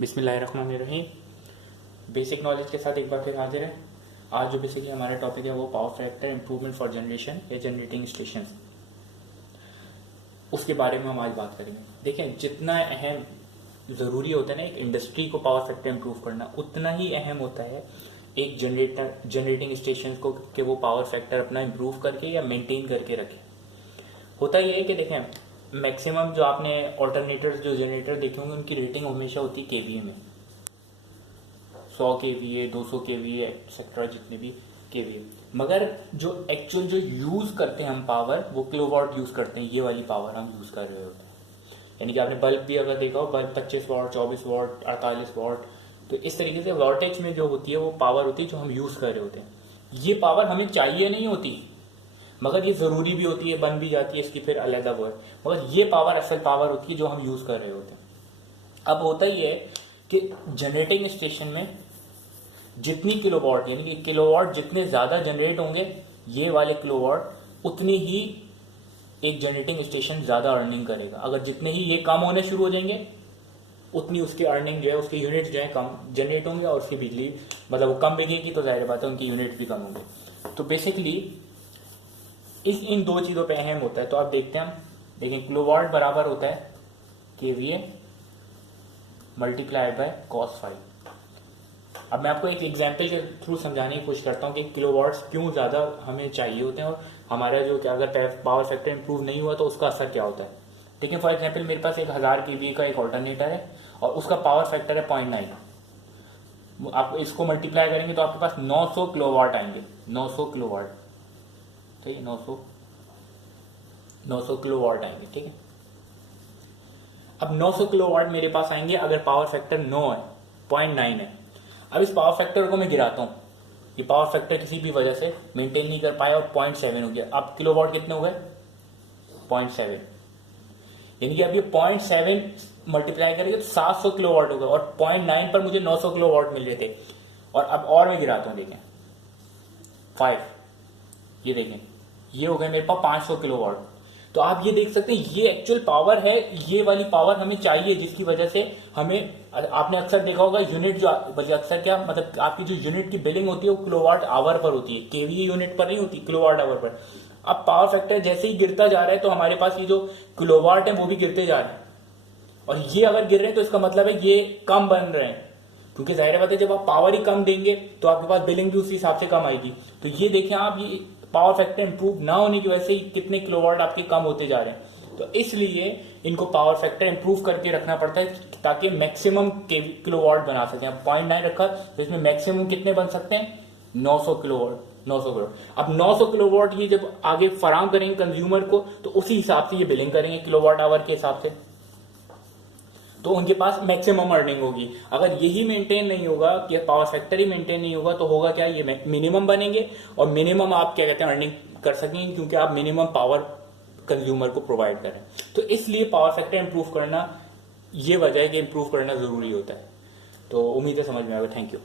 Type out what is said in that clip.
बिस्मिल्लाहिर्रहमानिर्रहीम। Basic knowledge के साथ एक बार फिर हाजिर है। आज जो बेसिकली हमारा टॉपिक है वो power factor improvement for generation या जनरेटिंग स्टेशन, उसके बारे में हम आज बात करेंगे। देखें, जितना अहम ज़रूरी होता है ना एक इंडस्ट्री को पावर फैक्टर इम्प्रूव करना, उतना ही अहम होता है एक जनरेटिंग स्टेशन को कि वो पावर फैक्टर अपना इम्प्रूव करके या मेंटेन करके रखे। होता ये है कि देखें, मैक्सिमम जो आपने ऑल्टरनेटर्स जो जनरेटर देखे होंगे उनकी रेटिंग हमेशा होती है केवीए में, 100 केवीए, 200 केवीए एक्सेट्रा, जितने भी केवीए। मगर जो एक्चुअल जो यूज करते हैं हम पावर, वो किलोवाट यूज करते हैं। ये वाली पावर हम यूज कर रहे होते हैं। यानी कि आपने बल्ब भी अगर देखा हो, बल्ब 25 वाट, 24 वाट, 48 वाट, तो इस तरीके से वोल्टेज में जो होती है वो पावर होती है जो हम यूज कर रहे होते हैं। ये पावर हमें चाहिए नहीं होती, मगर ये जरूरी भी होती है, बन भी जाती है, इसकी फिर अलग वो है। मगर ये पावर असल पावर होती है जो हम यूज कर रहे होते हैं। अब होता ही है कि जनरेटिंग स्टेशन में जितनी किलोवाट, यानी कि किलोवाट जितने ज्यादा जनरेट होंगे, ये वाले किलोवाट उतनी ही एक जनरेटिंग स्टेशन ज्यादा अर्निंग करेगा। अगर जितने ही ये कम होने शुरू हो जाएंगे, उतनी उसकी अर्निंग जो है, उसके यूनिट जो है कम जनरेट होंगे और उसकी बिजली मतलब वो कम बिकेगी, तो जाहिर बात है उनकी यूनिट भी कम होंगे। तो बेसिकली इन दो चीजों पे अहम होता है। तो आप देखते हैं, हम देखें किलोवाट बराबर होता है KVA multiplied by cos phi. अब मैं आपको एक एग्जांपल के थ्रू समझाने की कोशिश करता हूँ कि किलोवाट्स क्यों ज्यादा हमें चाहिए होते हैं और हमारा जो क्या अगर पावर फैक्टर इंप्रूव नहीं हुआ तो उसका असर क्या होता है। देखिए फॉर एग्जाम्पल, मेरे पास एक 1000 केवीए का एक ऑल्टरनेटर है और उसका पावर फैक्टर है 0.9। आप इसको मल्टीप्लाई करेंगे तो आपके पास 900 किलोवाट आएंगे। 900 किलोवाट, ठीक है, 900 किलोवाट आएंगे, ठीक है। अब 900 किलोवाट मेरे पास आएंगे अगर पावर फैक्टर 9 है, 0.9 है। अब इस पावर फैक्टर को मैं गिराता हूं, ये पावर फैक्टर किसी भी वजह से मेंटेन नहीं कर पाया और 0.7 हो गया। अब किलोवाट कितने हो गए? 0.7। यानी कि अब ये 0.7 मल्टीप्लाई करेंगे तो 700 किलोवाट हो गया और 0.9 पर मुझे 900 किलोवाट मिल रहे थे। और मैं गिराता हूं, देखें 5, ये देखें, ये हो गए मेरे पास 500 किलोवाट। तो आप ये देख सकते हैं, ये एक्चुअल पावर है, ये वाली पावर हमें चाहिए, जिसकी वजह से हमें, आपने अक्सर देखा होगा यूनिट जो अक्सर क्या मतलब आपकी जो यूनिट की बिलिंग होती है वो किलोवाट आवर पर होती है, केवीए यूनिट पर नहीं होती, किलोवाट आवर पर। अब पावर फैक्टर जैसे ही गिरता जा रहा है तो हमारे पास ये जो किलोवाट है वो भी गिरते जा रहे हैं, और ये अगर गिर रहे हैं तो इसका मतलब है ये कम बन रहे हैं, क्योंकि जाहिर बात है जब आप पावर ही कम देंगे तो आपके पास बिलिंग भी उसी हिसाब से कम आएगी। तो ये देखें आप, ये पावर फैक्टर इंप्रूव ना होने की वजह से कितने किलोवाट आपके कम होते जा रहे हैं। तो इसलिए इनको पावर फैक्टर इंप्रूव करके रखना पड़ता है ताकि मैक्सिमम किलोवाट बना सकें। अब 0.9 रखा तो इसमें मैक्सिमम कितने बन सकते हैं? 900 किलोवाट। 900 किलोवाट। अब 900 किलोवाट ये जब आगे फराम करेंगे कंज्यूमर को, तो उसी हिसाब से ये बिलिंग करेंगे किलोवाट आवर के हिसाब से, तो उनके पास मैक्सिमम अर्निंग होगी। अगर यही मेंटेन नहीं होगा, कि पावर फैक्टर ही मेंटेन नहीं होगा, तो होगा क्या, ये मिनिमम बनेंगे और मिनिमम आप क्या कहते हैं अर्निंग कर सकेंगे, क्योंकि आप मिनिमम पावर कंज्यूमर को प्रोवाइड करें। तो इसलिए पावर फैक्टर इंप्रूव करना, ये वजह है कि इंप्रूव करना जरूरी होता है। तो उम्मीद है समझ में आएगा। Thank you.